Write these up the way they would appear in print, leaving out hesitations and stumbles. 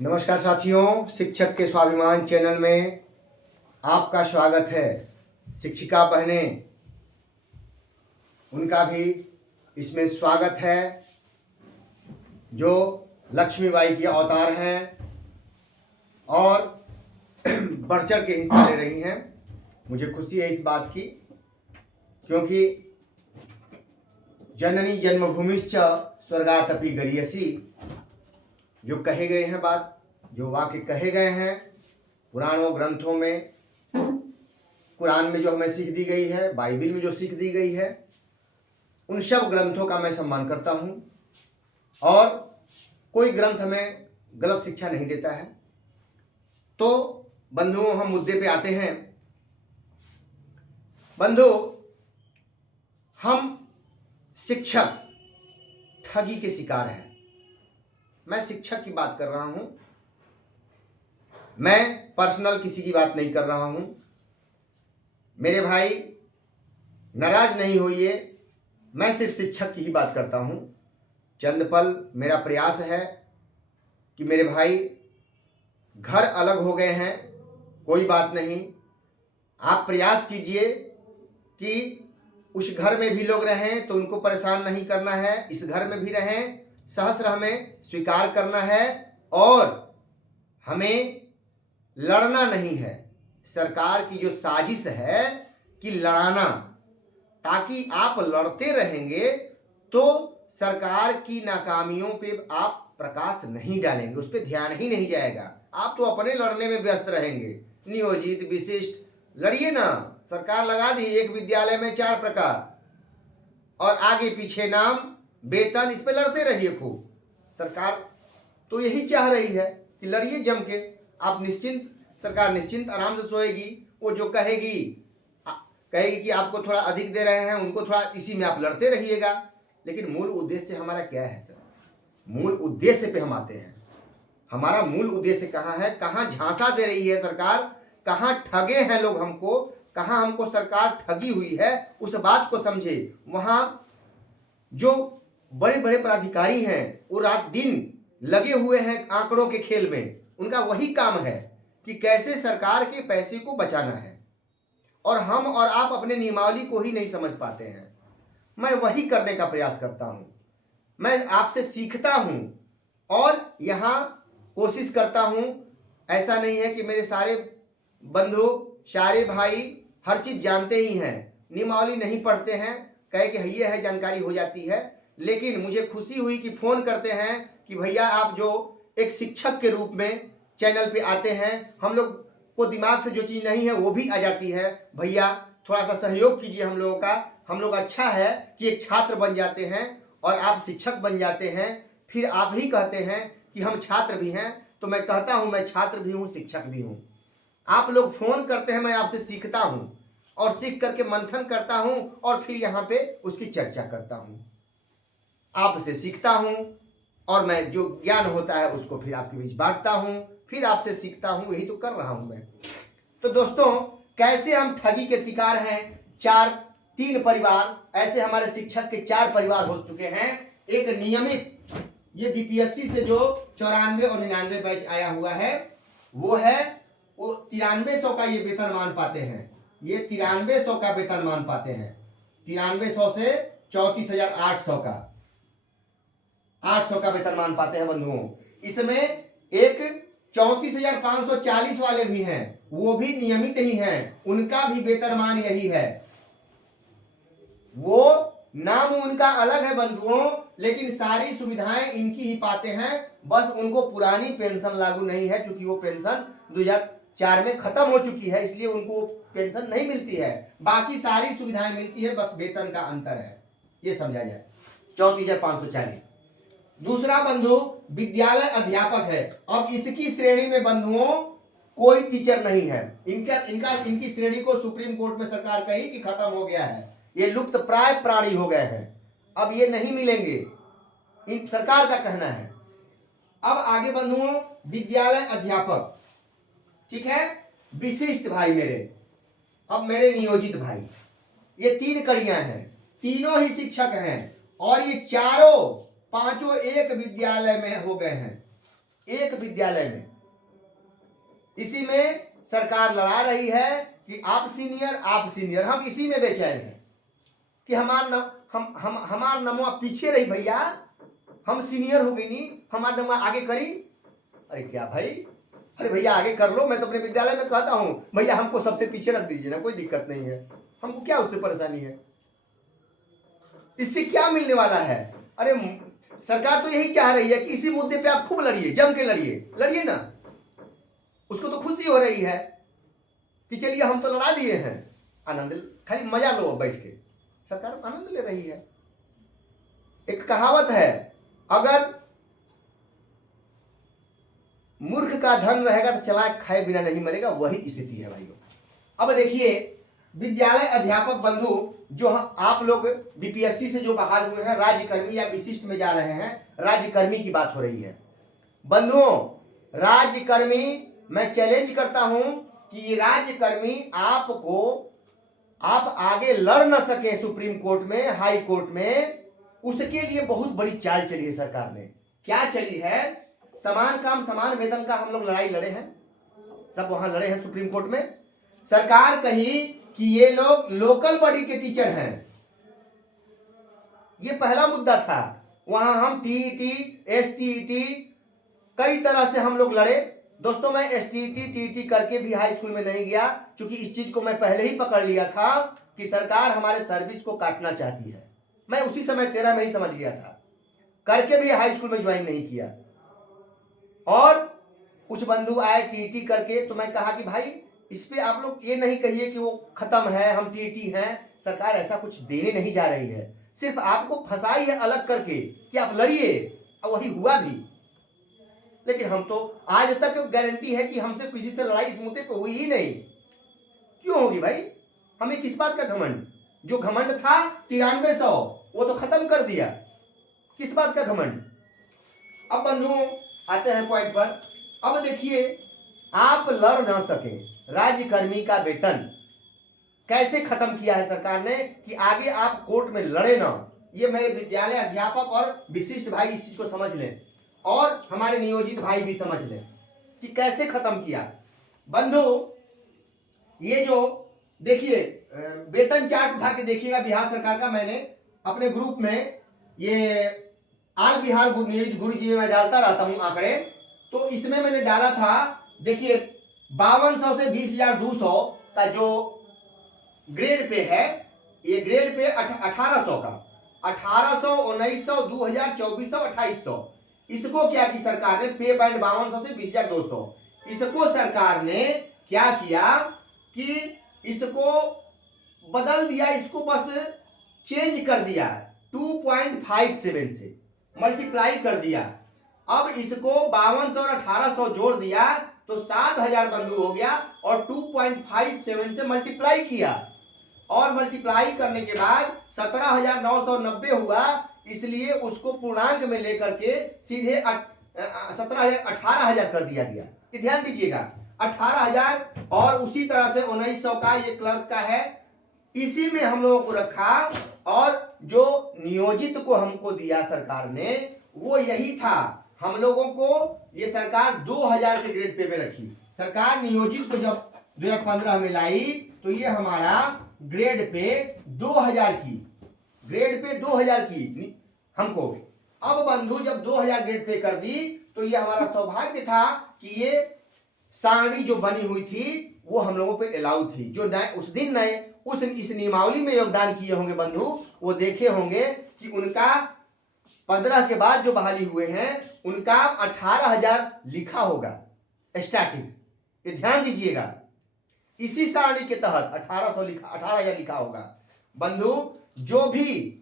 नमस्कार साथियों, शिक्षक के स्वाभिमान चैनल में आपका स्वागत है। शिक्षिका बहनें, उनका भी इसमें स्वागत है जो लक्ष्मीबाई की अवतार हैं और बढ़ चढ़ के हिस्सा ले रही हैं। मुझे खुशी है इस बात की, क्योंकि जननी जन्मभूमिश्च स्वर्गातपि गरीयसी, जो कहे गए हैं बात, जो वाक्य कहे गए हैं पुराणों ग्रंथों में, कुरान में जो हमें सीख दी गई है, बाइबिल में जो सीख दी गई है, उन सब ग्रंथों का मैं सम्मान करता हूं और कोई ग्रंथ हमें गलत शिक्षा नहीं देता है। तो बंधुओं, हम मुद्दे पे आते हैं। बंधु, हम शिक्षक ठगी के शिकार हैं। मैं शिक्षक की बात कर रहा हूं, मैं पर्सनल किसी की बात नहीं कर रहा हूं। मेरे भाई नाराज नहीं होइए, मैं सिर्फ शिक्षक की ही बात करता हूं। चंद पल मेरा प्रयास है कि मेरे भाई घर अलग हो गए हैं, कोई बात नहीं, आप प्रयास कीजिए कि उस घर में भी लोग रहें तो उनको परेशान नहीं करना है, इस घर में भी रहें, सहस्र हमें स्वीकार करना है और हमें लड़ना नहीं है। सरकार की जो साजिश है कि लड़ाना, ताकि आप लड़ते रहेंगे तो सरकार की नाकामियों पे आप प्रकाश नहीं डालेंगे, उस पर ध्यान ही नहीं जाएगा, आप तो अपने लड़ने में व्यस्त रहेंगे। नियोजित, विशिष्ट, लड़िए ना। सरकार लगा दी एक विद्यालय में 4 प्रकार और आगे पीछे नाम, वेतन, इस पे लड़ते रहिए खूब। सरकार तो यही चाह रही है कि लड़िए जम के, आप निश्चिंत, सरकार निश्चिंत आराम से सोएगी। वो जो कहेगी कि आपको थोड़ा अधिक दे रहे हैं, उनको थोड़ा, इसी में आप लड़ते रहिएगा। लेकिन मूल उद्देश्य हमारा क्या है सर? मूल उद्देश्य पे हम आते हैं। हमारा मूल उद्देश्य कहाँ है? कहाँ झांसा दे रही है सरकार, कहाँ ठगे हैं लोग हमको, कहाँ हमको सरकार ठगी हुई है, उस बात को समझे। वहां जो बड़े बड़े पदाधिकारी हैं वो रात दिन लगे हुए हैं आंकड़ों के खेल में, उनका वही काम है कि कैसे सरकार के पैसे को बचाना है, और हम और आप अपने नियमावली को ही नहीं समझ पाते हैं। मैं वही करने का प्रयास करता हूं, मैं आपसे सीखता हूं और यहां कोशिश करता हूं। ऐसा नहीं है कि मेरे सारे बंधु, सारे भाई हर चीज जानते ही हैं, नियमावली नहीं पढ़ते हैं, कहे कि ये है, जानकारी हो जाती है। लेकिन मुझे खुशी हुई कि फोन करते हैं कि भैया आप जो एक शिक्षक के रूप में चैनल पे आते हैं, हम लोग को दिमाग से जो चीज़ नहीं है वो भी आ जाती है। भैया थोड़ा सा सहयोग कीजिए हम लोगों का। हम लोग अच्छा है कि एक छात्र बन जाते हैं और आप शिक्षक बन जाते हैं, फिर आप ही कहते हैं कि हम छात्र भी हैं। तो मैं कहता हूं मैं छात्र भी हूं, शिक्षक भी हूं। आप लोग फोन करते हैं, मैं आपसे सीखता हूं और सीख करके मंथन करता हूं और फिर यहाँ पे उसकी चर्चा करता हूं, आपसे सीखता हूं और मैं जो ज्ञान होता है उसको फिर आपके बीच बांटता हूं, फिर आपसे सीखता हूं। यही तो कर रहा हूं मैं। तो दोस्तों, कैसे हम ठगी के शिकार हैं? 3 परिवार ऐसे हमारे शिक्षक के 4 परिवार हो चुके हैं। एक नियमित, ये बीपीएससी से जो 94 और 99 बैच आया हुआ है, वो है, वो 9300 का ये वेतनमान पाते हैं। ये 9300 का वेतनमान पाते हैं। 9300 से 34,800 का, 800 का वेतनमान पाते हैं बंधुओं। इसमें एक 34,540 वाले भी हैं, वो भी नियमित ही हैं, उनका भी वेतनमान यही है। वो नाम उनका अलग है बंधुओं, लेकिन सारी सुविधाएं इनकी ही पाते हैं। बस उनको पुरानी पेंशन लागू नहीं है, क्योंकि वो पेंशन 2004 में खत्म हो चुकी है, इसलिए उनको पेंशन नहीं मिलती है। बाकी सारी सुविधाएं मिलती है, बस वेतन का अंतर है, ये समझा जाए। 34,540। दूसरा बंधु विद्यालय अध्यापक है। अब इसकी श्रेणी में बंधुओं कोई टीचर नहीं है। इनकी श्रेणी को सुप्रीम कोर्ट में सरकार कही कि खत्म हो गया है, ये लुप्त प्राय प्राणी हो गए हैं, अब ये नहीं मिलेंगे, इन सरकार का कहना है। अब आगे बंधुओं, विद्यालय अध्यापक, ठीक है, विशिष्ट भाई मेरे, अब मेरे नियोजित भाई, ये 3 कड़ियां हैं, तीनों ही शिक्षक हैं और ये चारों 5 एक विद्यालय में हो गए हैं। एक विद्यालय में। इसी में सरकार लड़ा रही है कि आप सीनियर, हम इसी में बेचैन हैं कि हमार नमवा पीछे रही भैया, हम सीनियर हो गई नहीं, हमार नमवा आगे करी। अरे क्या भाई, अरे भैया आगे कर लो, मैं तो अपने विद्यालय में कहता हूं भैया हमको सबसे पीछे रख दीजिए ना, कोई दिक्कत नहीं है, हमको क्या उससे परेशानी है, इससे क्या मिलने वाला है। अरे सरकार तो यही चाह रही है कि इसी मुद्दे पे आप खूब लड़िए, जम के लड़िए ना, उसको तो खुशी हो रही है कि चलिए हम तो लड़ा दिए हैं, आनंद, खाली मजा लो बैठ के, सरकार आनंद ले रही है। एक कहावत है, अगर मूर्ख का धन रहेगा तो चालाक खाए बिना नहीं मरेगा, वही स्थिति है भाइयों। अब देखिए, विद्यालय अध्यापक बंधु जो आप लोग बीपीएससी से जो बाहर हुए हैं, राज्यकर्मी या विशिष्ट में जा रहे हैं, राज्यकर्मी की बात हो रही है बंधुओं। राज्यकर्मी, मैं चैलेंज करता हूं कि ये राज्यकर्मी आप आगे लड़ न सके सुप्रीम कोर्ट में, हाई कोर्ट में, उसके लिए बहुत बड़ी चाल चली है सरकार ने। क्या चली है? समान काम समान वेतन का हम लोग लड़ाई लड़े हैं, सब वहां लड़े हैं सुप्रीम कोर्ट में। सरकार कही कि ये लोग लोकल बॉडी के टीचर हैं, ये पहला मुद्दा था। वहां हम टीईटी, एसटीईटी, कई तरह से हम लोग लड़े। दोस्तों, मैं एसटीईटी, टीईटी करके भी हाई स्कूल में नहीं गया, क्योंकि इस चीज को मैं पहले ही पकड़ लिया था कि सरकार हमारे सर्विस को काटना चाहती है। मैं उसी समय 13 में ही समझ गया था, करके भी हाई स्कूल में ज्वाइन नहीं किया। और कुछ बंधु आए टीईटी करके, तो मैं कहा कि भाई इस पे आप लोग ये नहीं कहिए कि वो खत्म है, हम टीईटी हैं। सरकार ऐसा कुछ देने नहीं जा रही है, सिर्फ आपको फंसाई है अलग करके कि आप लड़िए, और वही हुआ भी। लेकिन हम तो आज तक गारंटी है कि हमसे किसी से लड़ाई इस मुद्दे पे हुई ही नहीं। क्यों होगी भाई? हमें किस बात का घमंड? जो घमंड था 9300, वो तो खत्म कर दिया, किस बात का घमंड? अब बंधुओं आते हैं पॉइंट पर। अब देखिए, आप लड़ ना सके, राज्यकर्मी का वेतन कैसे खत्म किया है सरकार ने कि आगे आप कोर्ट में लड़े ना। ये मेरे विद्यालय अध्यापक और विशिष्ट भाई इस चीज को समझ लें, और हमारे नियोजित भाई भी समझ लें कि कैसे खत्म किया। बंधु, ये जो देखिए वेतन चार्ट उठा के देखिएगा बिहार सरकार का, मैंने अपने ग्रुप में ये आल बिहार नियोजित गुरु जी में मैं डालता रहता हूं आंकड़े, तो इसमें मैंने डाला था, देखिए 5200 से 20,200 का जो ग्रेड पे है, ये ग्रेड पे 1800 का, 1800, 1900, 2000, 2400, 2800, इसको क्या की सरकार ने, पे बैंड 5200 से 20,200, इसको सरकार ने क्या किया कि इसको बदल दिया, इसको बस चेंज कर दिया, 2.57 से मल्टीप्लाई कर दिया। अब इसको 5200 और 1800 जोड़ दिया तो 7000 बंधु हो गया, और 2.57 से मल्टीप्लाई किया, और मल्टीप्लाई करने के बाद 17,990 हुआ, इसलिए उसको पूर्णांक में लेकर के सीधे 18,000 कर दिया गया। ध्यान दीजिएगा, 18,000, और उसी तरह से 1900 का ये क्लर्क का है, इसी में हम लोगों को रखा, और जो नियोजित को हमको दिया सरकार ने वो यही था। हम लोगों को ये सरकार 2000 के ग्रेड पे में रखी। सरकार नियोजित को जब 2015 में लाई तो ये हमारा ग्रेड पे 2000 की, ग्रेड पे 2000 की हमको। अब बंधु जब 2000 ग्रेड पे कर दी तो ये हमारा सौभाग्य था कि ये सारणी जो बनी हुई थी वो हम लोगों पे अलाउ थी। जो उस दिन नए इस नियमावली में योगदान किए होंगे बंधु, वो देखे होंगे कि उनका 15 के बाद जो बहाली हुए हैं उनका 18,000 लिखा होगा स्टार्टिंग। ये ध्यान दीजिएगा, इसी सारणी के तहत 18,000 लिखा होगा। बंधु, जो भी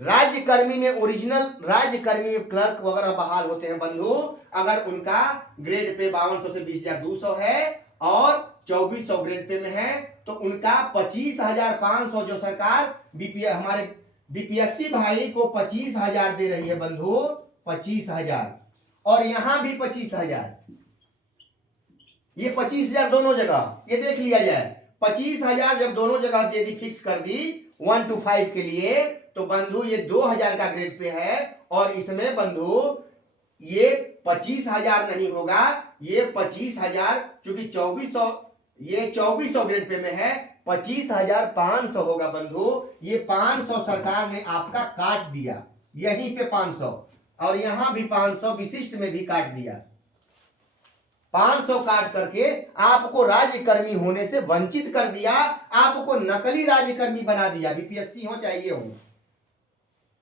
राज्यकर्मी में, ओरिजिनल राज्यकर्मी में क्लर्क वगैरह बहाल होते हैं बंधु, अगर उनका ग्रेड पे 5200 से 20,200 है और 2400 ग्रेड पे में है तो उनका 25,500 जो सरकार हमारे बीपीएससी भाई को 25,000 दे रही है बंधु, 25,000, और यहां भी 25,000, ये 25,000 दोनों जगह, ये देख लिया जाए। 25,000 जब दोनों जगह दे दी, फिक्स कर दी 1 to 5 के लिए, तो बंधु ये 2000 का ग्रेड पे है, और इसमें बंधु ये 25,000 नहीं होगा, ये 25,000, चूंकि 2400, ये 2400 ग्रेड पे में है, 25,500 होगा बंधु। ये 500 सरकार ने आपका काट दिया, यहीं पे 500 और यहां भी 500, विशिष्ट में भी काट दिया। 500 काट करके आपको राज्यकर्मी होने से वंचित कर दिया, आपको नकली राज्यकर्मी बना दिया। बीपीएससी हो चाहे ये हो,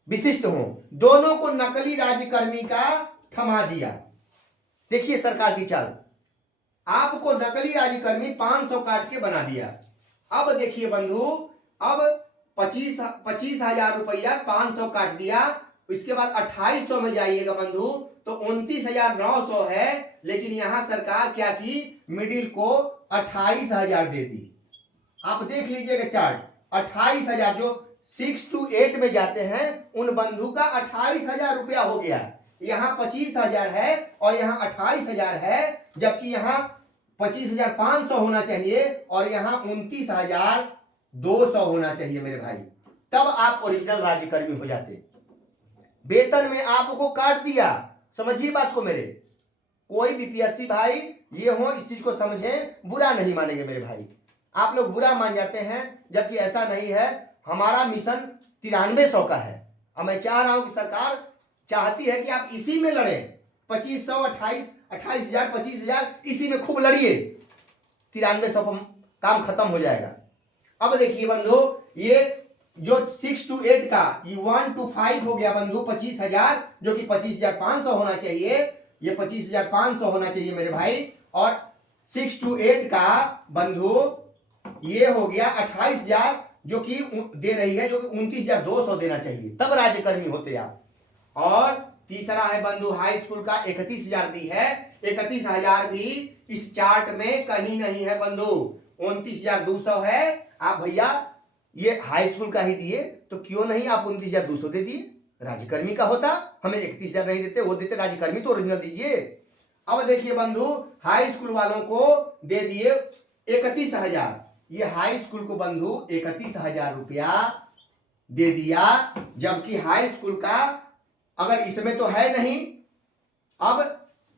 विशिष्ट हो, दोनों को नकली राज्यकर्मी का थमा दिया। देखिए सरकार की चाल, आपको नकली राज्यकर्मी 500 काट के बना दिया। अब देखिए बंधु, अब 25,000 रुपया 500 काट दिया, इसके बाद 2800 में जाइएगा बंधु तो 29,900 है, लेकिन यहां सरकार क्या की, मिडिल को 28,000 दे दी। आप देख लीजिएगा चार्ट, 28,000 जो 6 to 8 में जाते हैं उन बंधु का 28,000 रुपया हो गया। यहां 25,000 है और यहां 28,000 है, जबकि यहां 25,500 होना चाहिए और यहां 29,200 होना चाहिए मेरे भाई, तब आप ओरिजिनल राज्यकर्मी हो जाते। वेतन में आपको काट दिया, समझिए बात को मेरे। कोई बीपीएससी भाई ये हो, इस चीज को समझें, बुरा नहीं मानेंगे मेरे भाई। आप लोग बुरा मान जाते हैं, जबकि ऐसा नहीं है। हमारा मिशन 9300 का है और मैं चाह रहा हूं कि सरकार चाहती है कि आप इसी में लड़ें। 2500, 28,000, 25,000, इसी में खूब लड़िए, 9300 पर काम खत्म हो जाएगा। अब देखिए बंधु, ये जो 6 to 8 का, ये 1 to 5 हो गया बंधु 25,000, जो कि 25,500 होना चाहिए, ये 25,500 होना चाहिए मेरे भाई। और 6 to 8 का बंधु ये हो गया 28,000, जो कि दे रही है, जो कि 29,200 देना चाहिए, तब राज्यकर्मी होते आप। और तीसरा है बंधु हाई स्कूल का 31,000 दी है, 31,000 भी इस चार्ट में कहीं नहीं है बंधु, 29,200 है। आप भैया ये हाई स्कूल का ही दिए, तो क्यों नहीं आप 29,200 दे दिए, राज्यकर्मी का होता। हमें 31,000 नहीं देते, वो देते राज्यकर्मी, तो ओरिजिनल दीजिए। अब देखिए बंधु, हाई स्कूल वालों को दे दिए 31,000, ये हाई स्कूल को बंधु 31,000 रुपया दे दिया, जबकि हाई स्कूल का अगर इसमें तो है नहीं, अब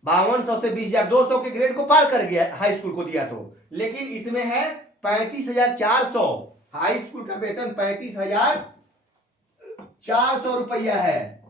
5200 से 20,200 के ग्रेड को पार कर गया हाई स्कूल को दिया तो, लेकिन इसमें है 35,400। हाई स्कूल का वेतन 35,400 रुपया है,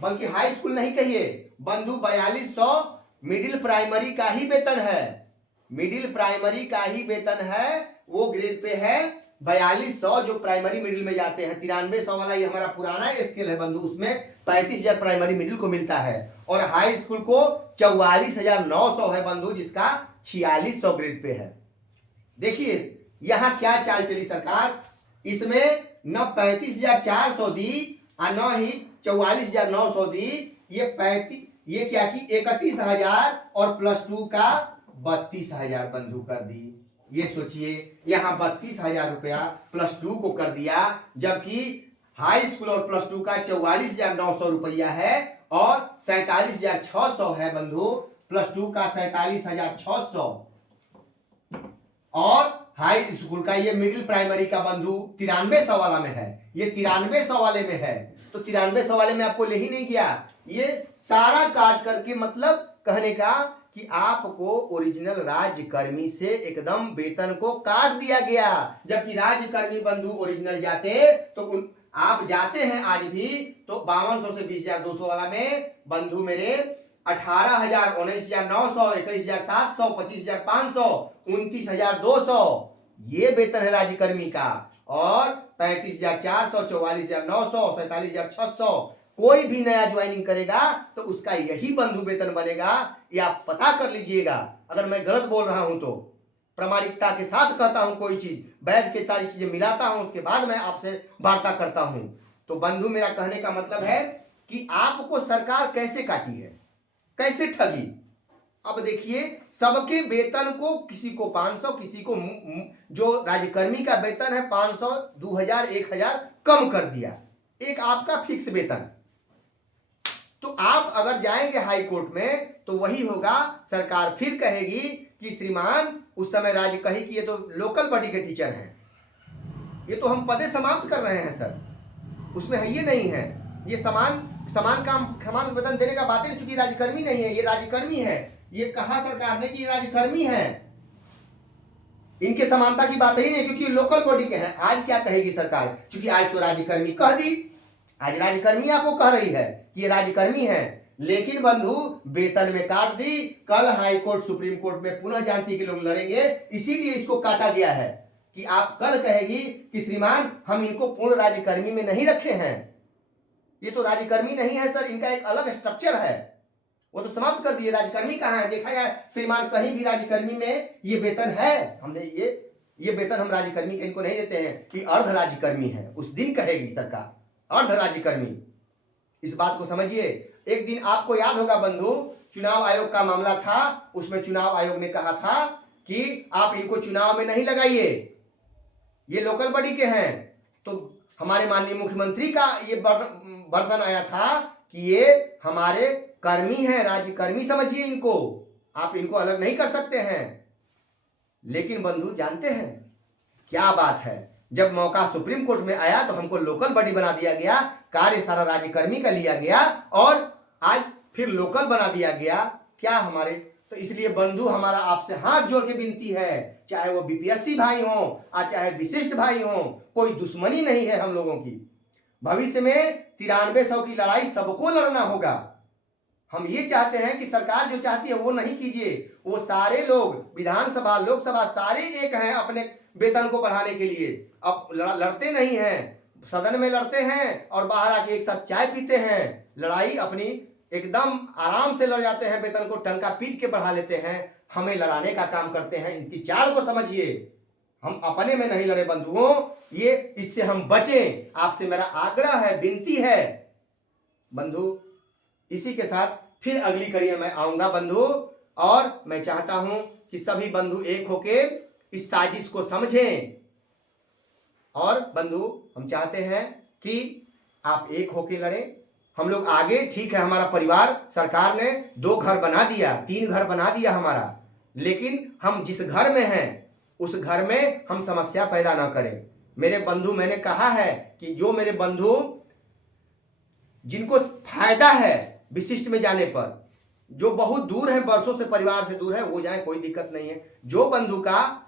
बल्कि हाई स्कूल नहीं कहिए बंधु, 4200 मिडिल प्राइमरी का ही वेतन है, मिडिल प्राइमरी का ही वेतन है, वो ग्रेड पे है 4200, जो प्राइमरी मिडिल में जाते हैं। 9300 वाला ये हमारा पुराना स्केल है बंधु, उसमें 35,000 प्राइमरी मिडिल को मिलता है, और हाई स्कूल को 44,900 है बंधु, जिसका 4600 ग्रेड पे है। देखिए यहां क्या चाल चली सरकार, इसमें न 35,400 दी और न ही 44,900 दी, ये क्या की 31,000 और +2 का 32,000 बंधु कर दी। ये सोचिए, यहां 32,000 रुपया +2 को कर दिया, जबकि हाई स्कूल और +2 का 44,900 रुपया है और 47,600 है बंधु, +2 का 47,600, और हाई स्कूल का ये मिडिल प्राइमरी का बंधु 9300 वाला में है, ये 9300 वाले में है, तो 9300 वाले में आपको ले ही नहीं गया। ये सारा काट करके मतलब कहने का कि आपको ओरिजिनल राज्यकर्मी से एकदम वेतन को काट दिया गया, जबकि राज्यकर्मी बंधु ओरिजिनल जाते तो आप जाते हैं आज भी, तो 5200 से 20,200 वाला में बंधु मेरे 18,000, 19,900, 21,700, 25,500, 29,200 ये वेतन है राज्यकर्मी का, और 35,400, 44,900, 47,600 कोई भी नया ज्वाइनिंग करेगा तो उसका यही बंधु वेतन बनेगा। ये आप पता कर लीजिएगा, अगर मैं गलत बोल रहा हूं तो प्रामाणिकता के साथ कहता हूं, कोई चीज बैठ के सारी चीजें मिलाता हूं, उसके बाद मैं आपसे वार्ता करता हूं। तो बंधु मेरा कहने का मतलब है कि आपको सरकार कैसे काटी है, कैसे ठगी। अब देखिए सबके वेतन को, किसी को 500, किसी को जो राज्यकर्मी का वेतन है 500, 2,000, 1,000 कम कर दिया, एक आपका फिक्स वेतन। तो आप अगर जाएंगे हाई कोर्ट में तो वही होगा, सरकार फिर कहेगी कि श्रीमान उस समय राज्य कही कि ये तो लोकल बॉडी के टीचर हैं, ये तो हम पदे समाप्त कर रहे हैं सर, उसमें है ये नहीं है, ये समान समान वेतन देने का बात ही नहीं, चूंकि राज्यकर्मी नहीं है, ये राज्यकर्मी है। ये कहा सरकार ने कि राज्यकर्मी है, इनके समानता की बात ही नहीं, क्योंकि लोकल बॉडी के हैं। आज क्या कहेगी सरकार, क्योंकि आज तो राज्यकर्मी कह दी, आज राज्यकर्मी आपको कह रही है कि ये राज्यकर्मी है, लेकिन बंधु वेतन में काट दी। कल हाई कोर्ट सुप्रीम कोर्ट में पुनः जानती के लोग लड़ेंगे, इसीलिए इसको काटा गया है कि आप कल कहेगी कि श्रीमान हम इनको पूर्ण राज्यकर्मी में नहीं रखे हैं, ये तो राज्यकर्मी नहीं है सर, इनका एक अलग स्ट्रक्चर है, वो तो समाप्त कर दिए। राज्यकर्मी कहाँ है, देखा जाए श्रीमान कहीं भी राज्यकर्मी में ये वेतन है, हमने ये वेतन हम राज्यकर्मी के इनको नहीं देते हैं, कि अर्ध राज्यकर्मी है, उस दिन कहेगी सरकार अर्ध राज्यकर्मी। इस बात को समझिए। एक दिन आपको याद होगा बंधु, चुनाव आयोग का मामला था, उसमें चुनाव आयोग ने कहा था कि आप इनको चुनाव में नहीं लगाइए, ये लोकल बॉडी के हैं। तो हमारे माननीय मुख्यमंत्री का ये वर्षन आया था कि ये हमारे कर्मी हैं, राज्यकर्मी समझिए इनको, आप इनको अलग नहीं कर सकते हैं। लेकिन बंधु जानते हैं क्या बात है, जब मौका सुप्रीम कोर्ट में आया तो हमको लोकल बॉडी बना दिया गया, कार्य सारा राज्यकर्मी का लिया गया और आज फिर लोकल बना दिया गया। क्या हमारे, तो इसलिए बंधु हमारा आपसे हाथ जोड़ के विनती है, चाहे वो बीपीएससी भाई हो और चाहे विशिष्ट भाई हो, कोई दुश्मनी नहीं है हम लोगों की। भविष्य में 9300 की लड़ाई सबको लड़ना होगा। हम ये चाहते हैं कि सरकार जो चाहती है वो नहीं कीजिए, वो सारे लोग विधानसभा लोकसभा सारे एक हैं अपने वेतन को बढ़ाने के लिए। अब लड़ते नहीं हैं, सदन में लड़ते हैं और बाहर आके एक साथ चाय पीते हैं, लड़ाई अपनी एकदम आराम से लड़ जाते हैं, वेतन को टंका पीट के बढ़ा लेते हैं, हमें लड़ाने का काम करते हैं। इसकी चाल को समझिए, हम अपने में नहीं लड़े बंधुओं, ये इससे हम बचें, आपसे मेरा आग्रह है, विनती है बंधु। इसी के साथ फिर अगली कड़ी में मैं आऊंगा बंधु, और मैं चाहता हूं कि सभी बंधु एक होके इस साजिश को समझें। और बंधु हम चाहते हैं कि आप एक होके लड़ें, हम लोग आगे। ठीक है, हमारा परिवार, सरकार ने 2 घर बना दिया, 3 घर बना दिया हमारा, लेकिन हम जिस घर में हैं उस घर में हम समस्या पैदा ना करें। मेरे बंधु, मैंने कहा है कि जो मेरे बंधु जिनको फायदा है विशिष्ट में जाने पर, जो बहुत दूर है, बरसों से परिवार से दूर है, वो जाए, कोई दिक्कत नहीं है। जो बंधु का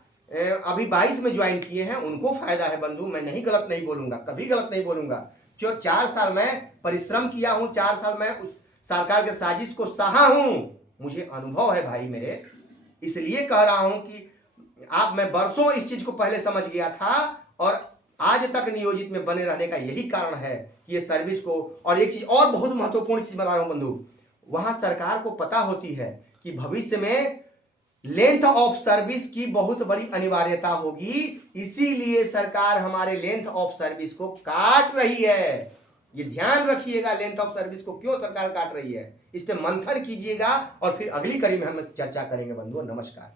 अभी 22 में ज्वाइन किए हैं उनको फायदा है बंधु, मैं नहीं गलत नहीं बोलूंगा, कभी गलत नहीं बोलूंगा। जो 4 साल मैं परिश्रम किया हूं, 4 साल मैं उस सरकार के साजिश को सहा हूं, मुझे अनुभव है भाई मेरे, इसलिए कह रहा हूं कि मैं बरसों इस चीज को पहले समझ गया था और आज तक नियोजित में बने रहने का यही कारण है कि ये सर्विस को। और एक चीज और बहुत महत्वपूर्ण चीज बता रहा हूं बंधु, वहां सरकार को पता होती है कि भविष्य में लेंथ ऑफ सर्विस की बहुत बड़ी अनिवार्यता होगी, इसीलिए सरकार हमारे लेंथ ऑफ सर्विस को काट रही है। ये ध्यान रखिएगा, लेंथ ऑफ सर्विस को क्यों सरकार काट रही है, इस पे मंथन कीजिएगा और फिर अगली कड़ी में हम चर्चा करेंगे बंधुओं। नमस्कार।